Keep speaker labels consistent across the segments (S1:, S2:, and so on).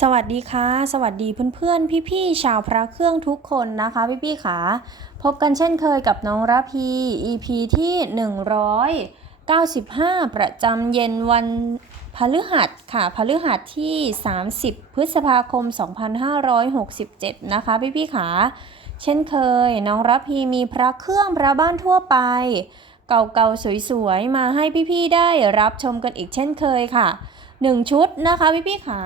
S1: สวัสดีค่ะ สวัสดีเพื่อนๆ พี่ๆ ชาวพระเครื่องทุกคนนะคะ พี่ๆค่ะพบกันเช่นเคยกับน้องระพี EP ที่ 195 ประจำเย็นวันพฤหัสค่ะพฤหัสที่ 30 พฤษภาคม 2567 นะคะ พี่ๆค่ะเช่นเคย น้องระพีมีพระเครื่องพระบ้านทั่วไป เก่าๆ สวยๆ มาให้พี่ๆ ได้รับชมกันอีกเช่นเคยค่ะ 1 ชุดนะคะพี่พี่ขา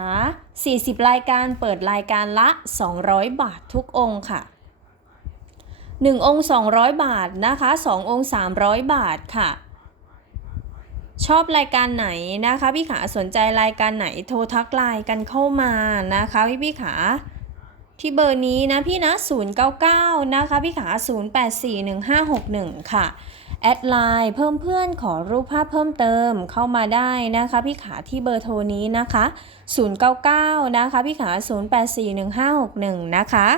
S1: 40 รายการเปิดรายการละ 200 บาททุกองค์ค่ะ 1 องค์ 200 บาทนะคะ 2 องค์ 300 บาทค่ะ ชอบรายการไหนนะคะพี่ขาสนใจรายการไหนโทรทักไลน์กันเข้ามานะคะพี่พี่ขาที่เบอร์นี้นะพี่นะ 099 นะคะพี่ขา 084151 ค่ะ แอดไลน์เพิ่มเพื่อนขอรูปภาพเพิ่มเติมเข้ามาได้นะคะพี่ขาที่เบอร์โทรนี้นะคะ 099 นะคะพี่ขา 084151 นะคะ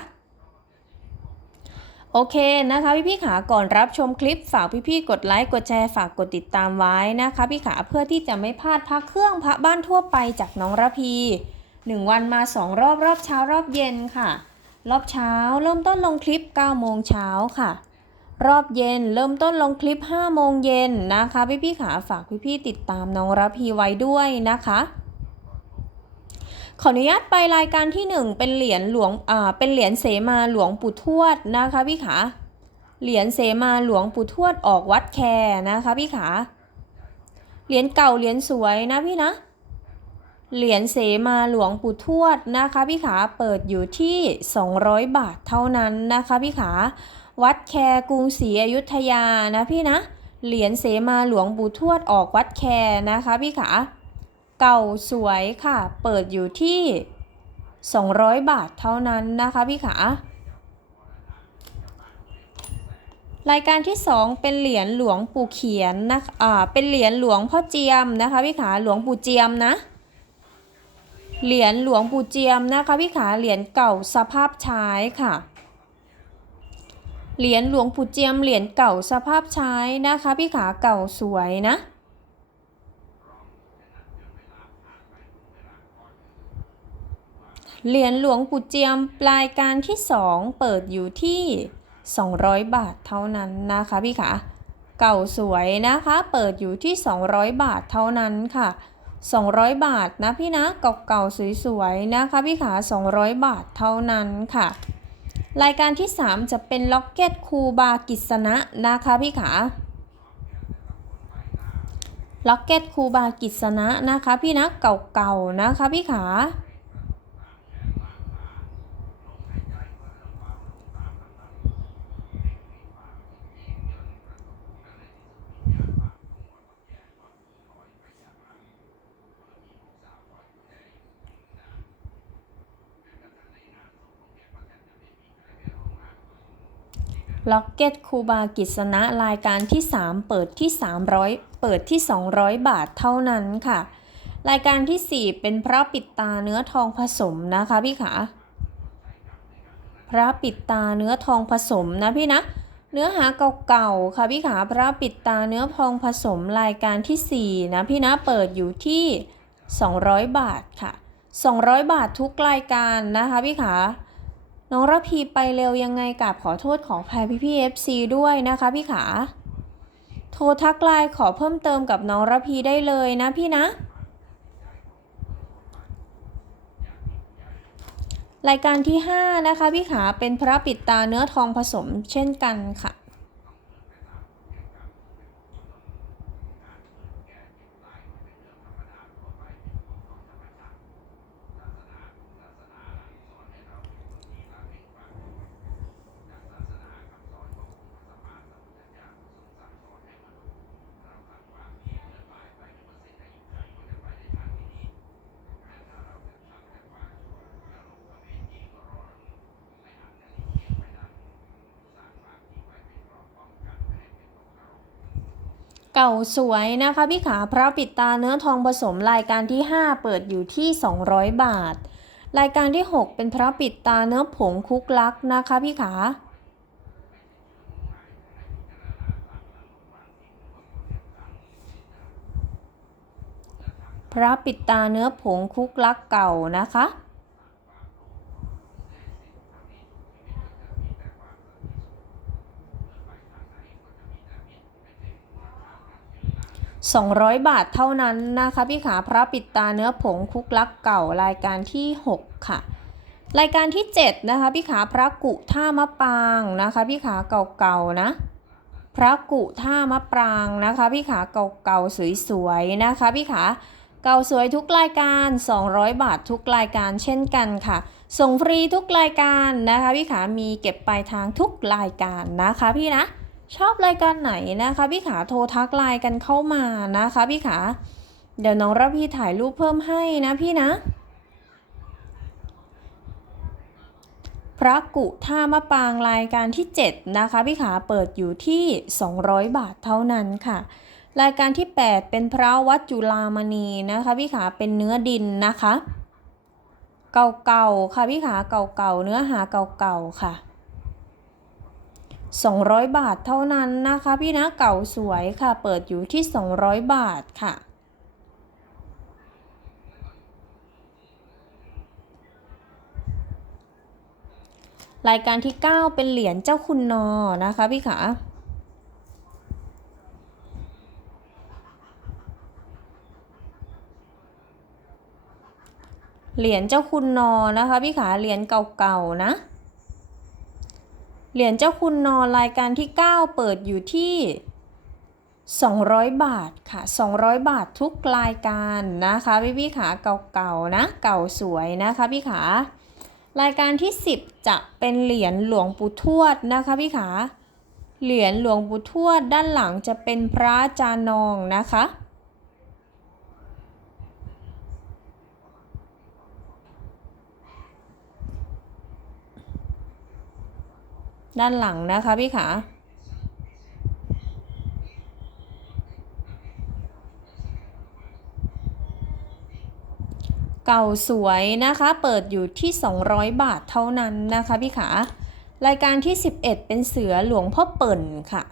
S1: โอเคนะคะพี่พี่ขาก่อนรับชมคลิปฝากพี่พี่กดไลค์กดแชร์ฝากกดติดตามไว้นะคะพี่ขาเพื่อที่จะไม่พลาดพักเครื่องพระบ้านทั่วไปจากน้องระพี 1 วันมา 2 รอบรอบเช้ารอบเย็นค่ะ รอบเช้าเริ่มต้นลงคลิป9โมงเช้าค่ะ รอบเย็นเริ่มต้นลงคลิป 5 โมงเย็นนะคะ พี่พี่ๆขาฝากพี่พี่ๆติดตามน้องระพีไว้ด้วยนะคะ ขออนุญาตไปรายการที่ 1 เป็นเหรียญหลวงอ่าเป็นเหรียญเสมาหลวงปู่ทวดนะคะพี่ขาเหรียญเสมาหลวงปู่ทวดออกวัดแคนะคะพี่ขาเหรียญเก่าเหรียญสวยนะพี่นะเหรียญเสมาหลวงปู่ทวดนะคะพี่ขาเปิดอยู่ที่ 200 บาทเท่านั้นนะคะพี่ขา วัดแคกรุงศรีอยุธยานะพี่นะ เหรียญเสมาหลวงปู่ทวดออกวัดแคนะคะพี่ขาเก่าสวยค่ะ เปิดอยู่ที่ 200 บาทเท่านั้นนะคะพี่ขารายการที่ 2 เป็นเหรียญหลวงปู่เขียนนะอ่าเป็นเหรียญหลวงพ่อเจียมนะคะพี่ขาหลวงปู่เจียมนะ เหรียญหลวงปู่เจียมนะคะพี่ขาเหรียญเก่าสภาพใช้ค่ะ เหรียญหลวงปู่เจียมเหรียญเก่าสภาพใช้นะคะ พี่ขาเก่าสวยนะ เหรียญหลวงปู่เจียมรายการที่ 2 เปิดอยู่ที่ 200 บาทเท่านั้นนะคะพี่ขาเก่าสวยนะคะเปิดอยู่ที่ 200 บาทเท่านั้นค่ะ 200 บาทนะพี่นะเก่าๆสวยๆนะคะพี่ขา200 บาทเท่านั้นค่ะ รายการที่ 3 จะเป็นล็อกเก็ตคูบากิษณะนะคะพี่ขาล็อกเก็ตคูบากิษณะนะคะพี่นะเก่าๆนะคะพี่ขา ล็อกเก็ตคูบากิษณะรายการที่ 3 เปิดที่ 300 เปิดที่ 200 บาทเท่านั้นค่ะ รายการที่ 4 เป็นพระปิดตาเนื้อทองผสมนะคะพี่ขาพระปิดตาเนื้อทองผสมนะพี่นะเนื้อหาเก่าๆค่ะพี่ขาพระปิดตาเนื้อทองผสมรายการที่ 4 นะพี่นะเปิดอยู่ที่ 200 บาทค่ะ 200 บาททุกรายการนะคะพี่ขา น้องระพีไปเร็วยังไงกับขอโทษของภัยพี่พี่เอฟซีด้วยนะคะพี่ขา โทรทักไลน์ขอเพิ่มเติมกับน้องระพีได้เลยนะพี่นะ รายการที่ 5 นะคะพี่ขาเป็นพระปิดตาเนื้อทองผสมเช่นกันค่ะ เก่าสวยนะคะพี่ขาพระปิดตาเนื้อทองผสมรายการที่ 5 เปิดอยู่ที่ 200 บาท รายการที่ 6 เป็นพระปิดตาเนื้อผงคุกลักนะคะพี่ขาพระปิดตาเนื้อผงคุกลักเก่านะคะ 200 บาทเท่านั้นนะคะพี่ขาพระปิดตาเนื้อผงคุกลักเก่ารายการที่ 6 ค่ะ รายการที่ 7 นะคะพี่ขาพระกุท่ามะปางนะคะพี่ขาเก่าๆนะพระกุท่ามะปรางนะคะพี่ขาเก่าๆสวยๆนะคะพี่ขาเก่าสวยทุกรายการ 200 บาททุกรายการเช่นกันค่ะ ส่งฟรีทุกรายการนะคะพี่ขามีเก็บปลายทางทุกรายการนะคะพี่นะ ชอบรายการไหนนะคะ พี่ขาโทรทักไลน์กันเข้ามานะคะ พี่ขาเดี๋ยวน้องรับพี่ถ่ายรูปเพิ่มให้นะพี่นะ พระกุท่ามะปางรายการที่ 7 นะคะ พี่ขาเปิดอยู่ที่ 200 บาทเท่านั้นค่ะ รายการที่ 8 เป็นพระวัดจุฬามณีนะคะ พี่ขาเป็นเนื้อดินนะคะ เก่าๆค่ะพี่ขาเก่าๆเนื้อหาเก่าๆค่ะ 200 บาทเท่านั้นนะคะ พี่นะเก่าสวยค่ะ เปิดอยู่ที่ 200 บาทค่ะ รายการที่ 9 เป็นเหรียญเจ้าคุณนอนะคะพี่ขาเหรียญเจ้าคุณนอนะคะพี่ขาเหรียญเก่าๆนะ เหรียญเจ้าคุณนอนรายการที่ 9 เปิดอยู่ที่ 200 บาทค่ะ 200 บาททุกรายการนะคะพี่พี่ขาเก่าๆนะ เก่าสวยนะคะพี่ขารายการที่ 10 จะเป็นเหรียญหลวงปู่ทวดนะคะพี่ขาเหรียญหลวงปู่ทวดด้านหลังจะเป็นพระจานองนะคะ ด้านหลังนะคะพี่ขาเก่าสวยนะคะ เปิดอยู่ที่ 200 บาทเท่านั้นนะคะพี่ขารายการที่ 11 เป็นเสือหลวงพ่อเปิ่นค่ะ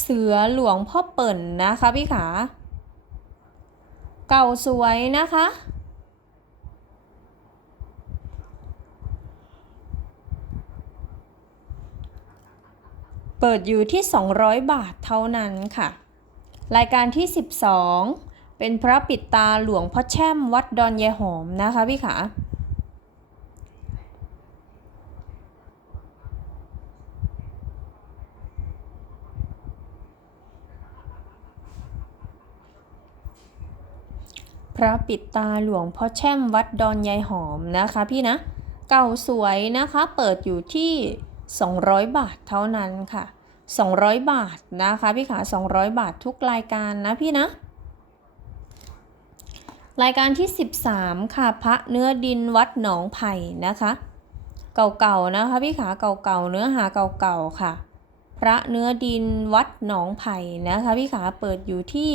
S1: เสือหลวงพ่อเปิ่นนะคะพี่ขา เก่าสวยนะคะ ปิดอยู่ที่ 200 บาทเท่านั้นค่ะ รายการที่ 12 เป็นพระปิดตาหลวงพ่อแช่มวัดดอนยายหอมนะคะพี่ขาพระปิดตาหลวงพ่อแช่มวัดดอนยายหอมนะคะพี่นะ เก่าสวยนะคะเปิดอยู่ที่ 200 บาทเท่านั้นค่ะ 200 บาทนะคะพี่ขา200 บาททุกรายการนะพี่นะ รายการที่ 13 ค่ะพระเนื้อดินวัดหนองไผ่นะคะ เก่าๆนะคะพี่ขาเก่าๆเนื้อหาเก่าๆค่ะ พระเนื้อดินวัดหนองไผ่นะคะพี่ขาเปิดอยู่ที่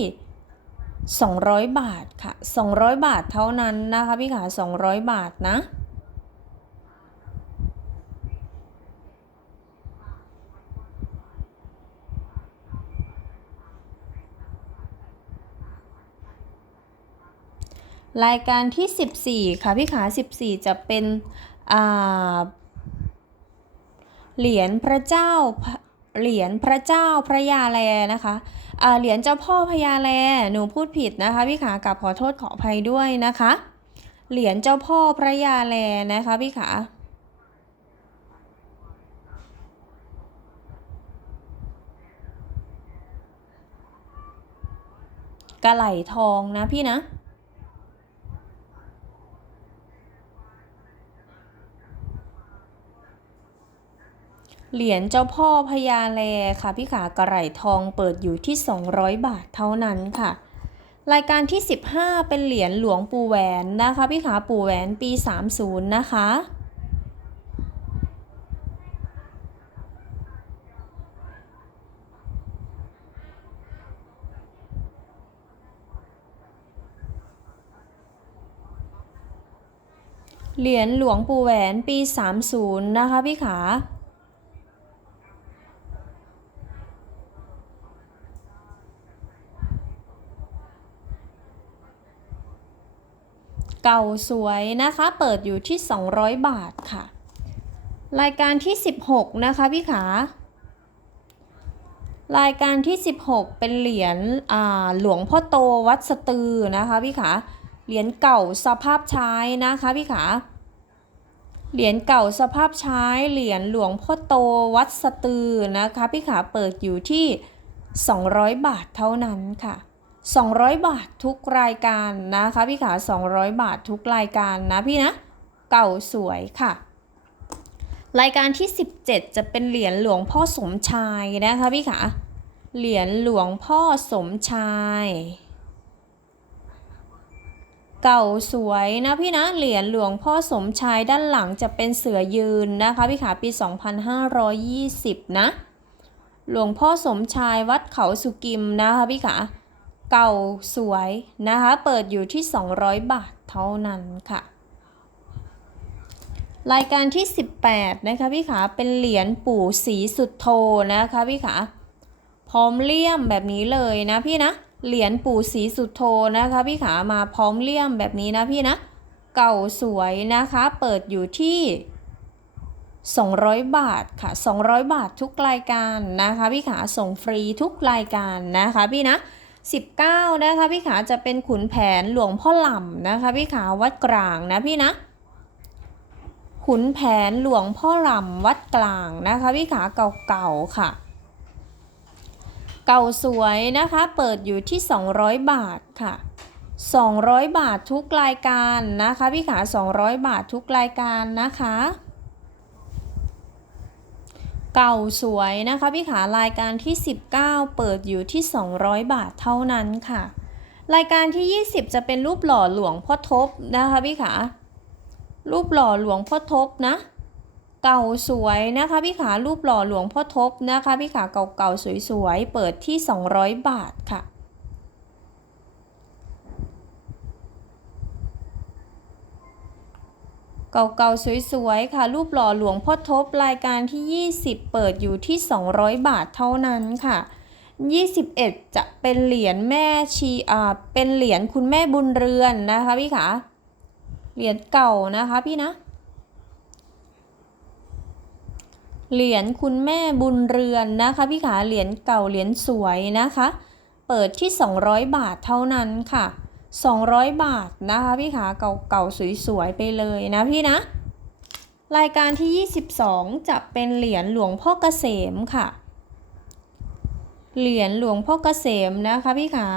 S1: 200 บาทค่ะ 200 บาทเท่านั้นนะคะพี่ขา200 บาทนะ รายการที่ 14 ค่ะพี่ขา 14 จะเป็นเหรียญพระเจ้าเหรียญพระเจ้าพระยาแลนะคะเหรียญเจ้าพ่อพญาแลหนูพูดผิดนะคะพี่ขากับขอโทษขออภัยด้วยนะคะ เหรียญเจ้าพ่อพระยาแลนะคะพี่ขา กระไหลทองนะพี่นะ เหรียญเจ้าพ่อพญาแลค่ะพี่ขากระไหลทองเปิดอยู่ที่ 200 บาทเท่านั้นค่ะ รายการที่ 15 เป็นเหรียญหลวงปู่แหวนนะคะพี่ขาปู่แหวนปี 30 นะคะเหรียญหลวงปู่แหวนปี 30 นะคะพี่ขา เก่าสวยนะคะ เปิดอยู่ที่ 200 บาทค่ะ รายการที่ 16 นะคะพี่ขารายการที่ 16 เป็นเหรียญหลวงพ่อโตวัดสตือนะคะพี่ขาเหรียญเก่าสภาพใช้นะคะพี่ขาเหรียญเก่าสภาพใช้เหรียญหลวงพ่อโตวัดสตือนะคะพี่ขาเปิดอยู่ที่ 200 บาทเท่านั้นค่ะ 200 บาททุกรายการนะคะพี่ขา200 บาททุกรายการนะพี่นะ เก่าสวยค่ะ รายการที่ 17 จะเป็นเหรียญหลวงพ่อสมชายนะคะพี่ขาเหรียญหลวงพ่อสมชายเก่าสวยนะพี่นะเหรียญหลวงพ่อสมชายด้านหลังจะเป็นเสือยืนนะคะพี่ขาปี 2520 นะ หลวงพ่อสมชายวัดเขาสุกิมนะคะพี่ขา เก่าสวยนะคะ เปิดอยู่ที่ 200 บาทเท่านั้นค่ะ รายการที่ 18 นะคะพี่ขาเป็นเหรียญปู่ศรีสุดโทนะคะพี่ขาพร้อมเลี่ยมแบบนี้เลยนะพี่นะ เหรียญปู่ศรีสุดโทนะคะพี่ขามาพร้อมเลี่ยมแบบนี้นะพี่นะ เก่าสวยนะคะ เปิดอยู่ที่200 บาทค่ะ 200 บาททุกรายการนะคะ พี่ขาส่งฟรีทุกรายการนะคะพี่นะ 19 นะคะพี่ขาจะเป็นขุนแผนหลวงพ่อหล่ำนะคะพี่ขาวัดกลางนะพี่นะขุนแผนหลวงพ่อหล่ำวัดกลางนะคะพี่ขาเก่าๆค่ะ เก่าสวยนะคะเปิดอยู่ที่ 200 บาทค่ะ 200 บาททุกรายการนะคะพี่ขา200 บาททุกรายการนะคะ เก่าสวยนะคะพี่ขารายการที่ 19 เปิดอยู่ที่ 200 บาทเท่านั้นค่ะ รายการที่ 20 จะเป็นรูปหล่อหลวงพ่อทบนะคะพี่ขา รูปหล่อหลวงพ่อทบนะ เก่าสวยนะคะพี่ขารูปหล่อหลวงพ่อทบนะคะพี่ขาเก่าๆสวยๆเปิดที่ 200 บาทค่ะ เก่าๆ สวยๆ ค่ะ รูปหล่อหลวงพ่อทบรายการที่ 20 เปิดอยู่ที่ 200 บาทเท่านั้นค่ะ 21 จะเป็นเหรียญแม่ชีอ่าเป็นเหรียญคุณแม่บุญเรือนนะคะพี่ขาเหรียญเก่านะคะพี่นะ เหรียญคุณแม่บุญเรือนนะคะพี่ขาเหรียญเก่าเหรียญสวยนะคะ เปิดที่ 200 บาทเท่านั้นค่ะ 200 บาทนะคะพี่ขาเก่าๆสวยๆไปเลยนะพี่นะ รายการที่ 22 จะเป็นเหรียญหลวงพ่อเกษมค่ะ เหรียญหลวงพ่อเกษมนะคะพี่ขา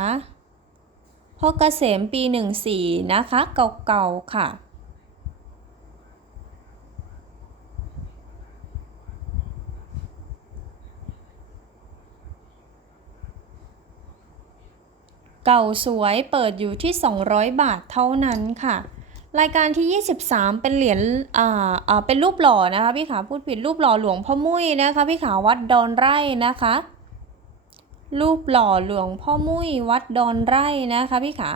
S1: พ่อเกษมปี 14 นะคะเก่าๆค่ะ เก่าสวยเปิดอยู่ที่ 200 บาทเท่านั้นค่ะ รายการที่ 23 เป็นเหรียญอ่าอ่าเป็นรูปหล่อนะคะพี่ขาพูดผิดรูปหล่อหลวงพ่อมุ้ยนะคะพี่ขาวัดดอนไร่นะคะ รูปหล่อหลวงพ่อมุ้ยวัดดอนไร่นะคะพี่ขา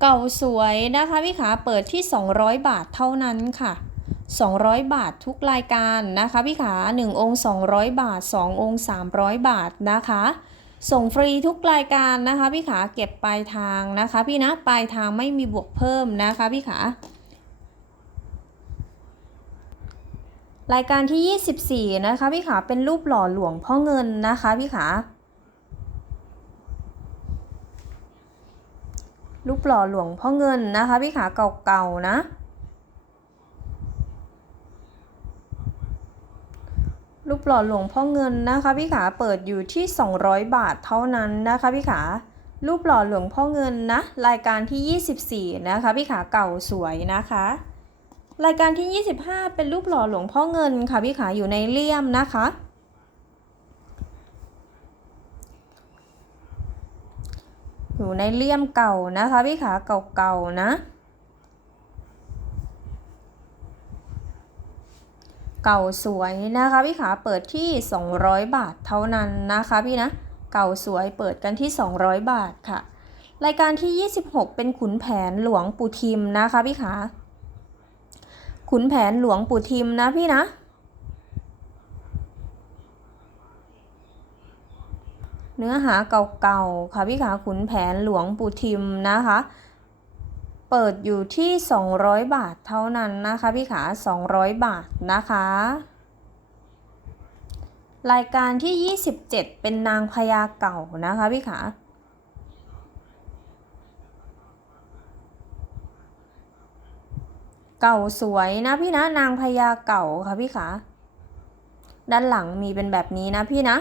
S1: เก่าสวยนะคะพี่ขาเปิดที่ 200 บาทเท่านั้นค่ะ 200 บาททุกรายการนะคะพี่ขา 1 องค์ 200 บาท 2 องค์ 300 บาทนะคะ ส่งฟรีทุกรายการนะคะพี่ขาเก็บปลายทางนะคะ พี่นะปลายทางไม่มีบวกเพิ่มนะคะพี่ขารายการที่ 24 นะคะพี่ขาเป็นรูปหล่อหลวงพ่อเงินนะคะพี่ขารูปหล่อหลวงพ่อเงินนะคะพี่ขาเก่าๆนะ รูปหล่อหลวงพ่อเงินนะคะพี่ขาเปิดอยู่ที่ 200 บาทเท่านั้นนะคะพี่ขารูปหล่อหลวงพ่อเงินนะ รายการที่ 24 นะคะพี่ขาเก่าสวยนะคะ รายการที่ 25 เป็นรูปหล่อหลวงพ่อเงินค่ะพี่ขาอยู่ในเลี่ยมนะคะอยู่ในเลี่ยมเก่านะคะพี่ขาเก่าๆนะ เก่าสวยนะคะพี่ขาเปิดที่ 200 บาทเท่านั้นนะคะพี่นะ เก่าสวยเปิดกันที่ 200 บาทค่ะ รายการที่ 26 เป็นขุนแผนหลวงปู่ทิมนะคะพี่ขาขุนแผนหลวงปู่ทิมนะพี่นะ เนื้อหาเก่าๆค่ะพี่ขาขุนแผนหลวงปู่ทิมนะคะ เปิดอยู่ที่ 200 บาทเท่านั้นนะคะพี่ขา 200 บาทนะคะ รายการที่ 27 เป็นนางพญาเก่านะคะพี่ขาเก่าสวยนะพี่นะนางพญาเก่าค่ะพี่ขา ด้านหลังมีเป็นแบบนี้นะพี่นะ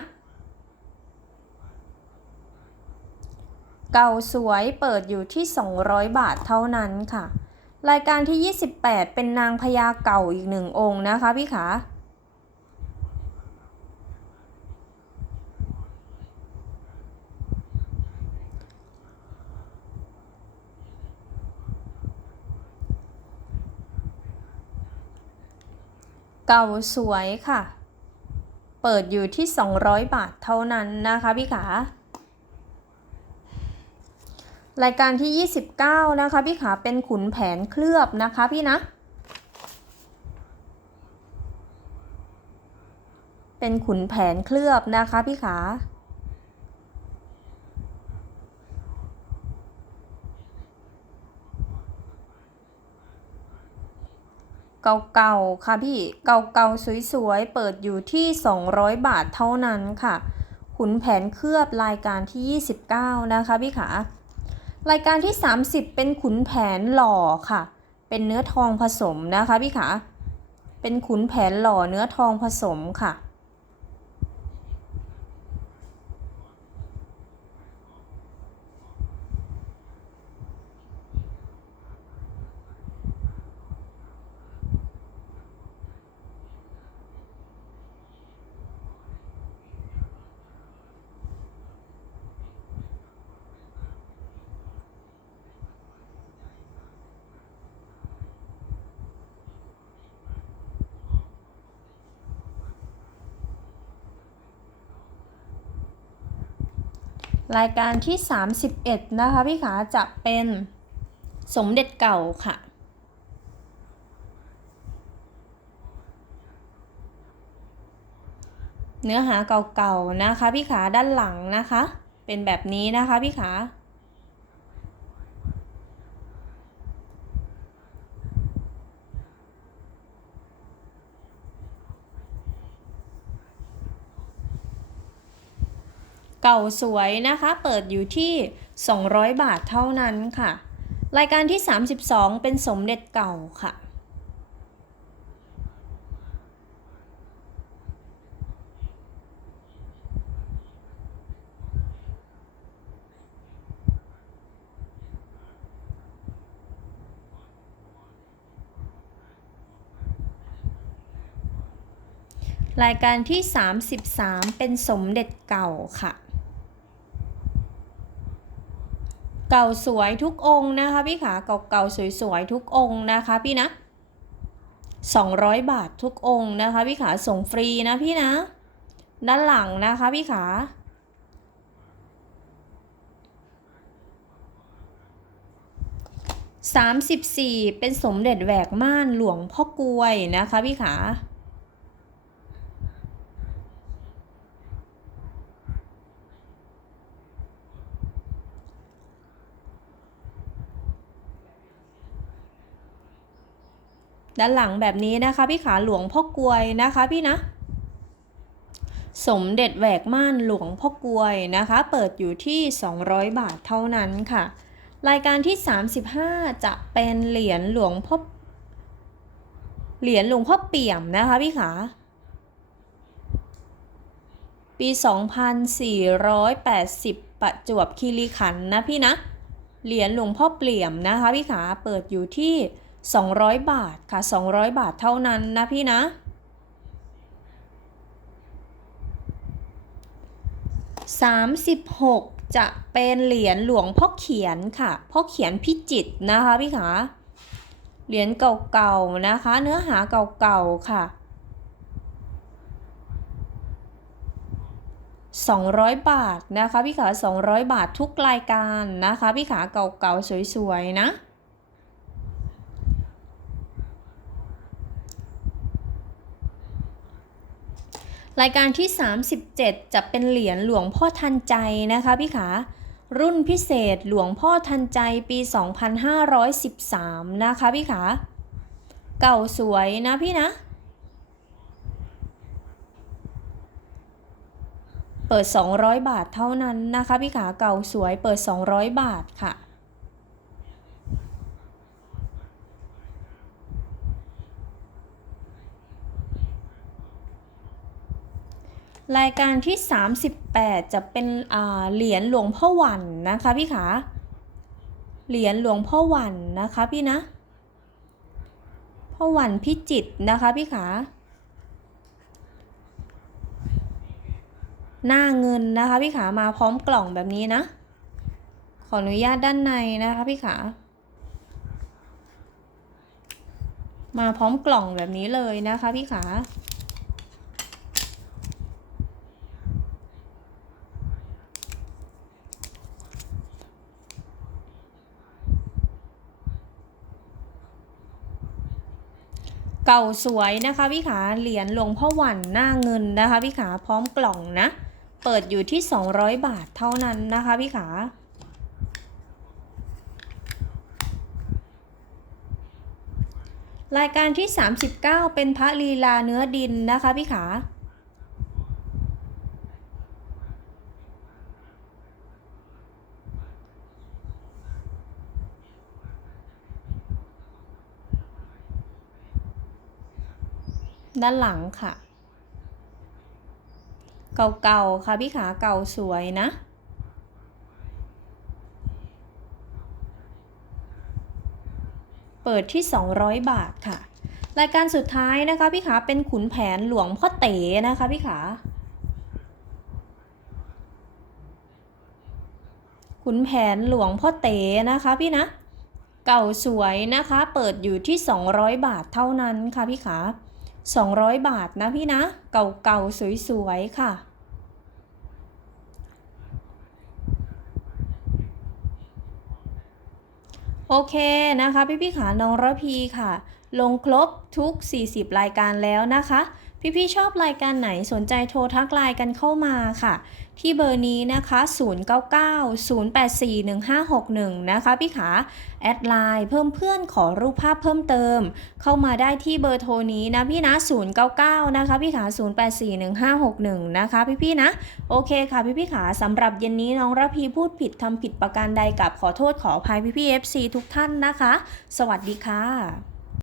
S1: เก่าสวยเปิดอยู่ที่ 200 บาทเท่านั้นค่ะ รายการที่ 28 เป็นนางพญาเก่าอีกหนึ่งองค์นะคะพี่ขาเก่าสวยค่ะ เปิดอยู่ที่ 200 บาทเท่านั้นนะคะพี่ขา รายการที่ 29 นะคะ พี่ขาเป็นขุนแผนเคลือบนะคะพี่นะ เป็นขุนแผนเคลือบนะคะพี่ขาเก่าๆค่ะพี่เก่าๆสวยๆ เปิดอยู่ที่ 200 บาทเท่านั้นค่ะ ขุนแผนเคลือบรายการที่ 29 นะคะพี่ขา รายการที่ 30 เป็นขุนแผนหล่อค่ะ เป็นเนื้อทองผสมนะคะพี่ขา เป็นขุนแผนหล่อเนื้อทองผสมค่ะ รายการที่ 31 นะคะพี่ขาจะเป็นสมเด็จเก่าค่ะ เนื้อหาเก่าๆนะคะพี่ขาด้านหลังนะคะ เป็นแบบนี้นะคะพี่ขา เก่าสวยนะคะ เปิดอยู่ที่ 200 บาทเท่านั้นค่ะ รายการที่ 32 เป็นสมเด็จเก่าค่ะรายการที่ 33 เป็นสมเด็จเก่าค่ะ เก่าสวยทุกองค์นะคะพี่ขาเก่าเก่าๆสวยๆทุกองค์นะคะพี่นะ 200 บาททุกองค์นะคะพี่ขาส่งฟรีนะพี่นะ ด้านหลังนะคะพี่ขา34 เป็นสมเด็จแหวกม่านหลวงพ่อกวยนะคะพี่ขา ด้านหลังแบบนี้นะคะ พี่ขาหลวงพ่อกลวยนะคะพี่นะ สมเด็จแหวกม่านหลวงพ่อกลวยนะคะ เปิดอยู่ที่ 200 บาทเท่านั้นค่ะ รายการที่ 35 จะเป็นเหรียญหลวงพ่อเหรียญหลวงพ่อเปี่ยมนะคะพี่ขาปี 2480 ประจวบคีรีขันธ์นะพี่นะ เหรียญหลวงพ่อเปี่ยมนะคะพี่ขาเปิดอยู่ที่ 200 บาทค่ะ 200 บาทเท่านั้นนะพี่นะ 36 จะเป็นเหรียญหลวงพ่อเขียนค่ะ พ่อเขียนพิจิตนะคะพี่ขา เหรียญเก่าๆนะคะ เนื้อหาเก่าๆค่ะ 200 บาทนะคะพี่ขา 200 บาททุกรายการนะคะพี่ขาเก่าๆสวยๆนะ รายการที่ 37 จะเป็นเหรียญหลวงพ่อทันใจนะคะพี่ขา รุ่นพิเศษหลวงพ่อทันใจปี 2513 นะคะพี่ขา เก่าสวยนะพี่นะ เปิด 200 บาทเท่านั้นนะคะพี่ขาเก่าสวยเปิด 200 บาทค่ะ รายการที่ 38 จะเป็นเหรียญหลวงพ่อวันนะคะพี่ขาเหรียญหลวงพ่อวันนะคะพี่นะพ่อวันพิจิตนะคะพี่ขาหน้าเงินนะคะพี่ขามาพร้อมกล่องแบบนี้นะ ขออนุญาตด้านในนะคะพี่ขามาพร้อมกล่องแบบนี้เลยนะคะพี่ขา เก่าสวยนะคะพี่ขาเหรียญหลวงพ่อหวันหน้าเงินนะคะพี่ขาพร้อมกล่องนะ เปิดอยู่ที่ 200 บาทเท่านั้นนะคะพี่ขา รายการที่ 39 เป็นพระลีลาเนื้อดินนะคะพี่ขา ด้านหลังค่ะ เก่าๆค่ะพี่ขาเก่าสวยนะเปิดที่ 200 บาทค่ะ รายการสุดท้ายนะคะพี่ขาเป็นขุนแผนหลวงพ่อเต๋นะคะพี่ขา ขุนแผนหลวงพ่อเต๋นะคะพี่นะ เก่าสวยนะคะ เปิดอยู่ที่ 200 บาทเท่านั้นค่ะพี่ขา 200 บาทนะพี่นะ เก่าๆ สวยๆ ค่ะ โอเคนะคะ พี่พี่ขาน้องระพีค่ะ ลงครบทุก 40 รายการแล้วนะคะ พี่ๆชอบรายการไหนสนใจโทรทักไลน์กันเข้ามาค่ะ ที่เบอร์นี้นะคะ 0990841561 นะคะพี่ขา แอดไลน์เพิ่มเพื่อนขอรูปภาพเพิ่มเติม เข้ามาได้ที่เบอร์โทรนี้นะพี่นะ 099 นะคะพี่ขา 084151 นะคะพี่พี่ๆนะ โอเคค่ะพี่พี่ๆขาสำหรับเย็นนี้น้องระพีพูดผิดทำผิดประการใดกับขอโทษขออภัยพี่พี่ๆ FC ทุกท่านนะคะ สวัสดีค่ะ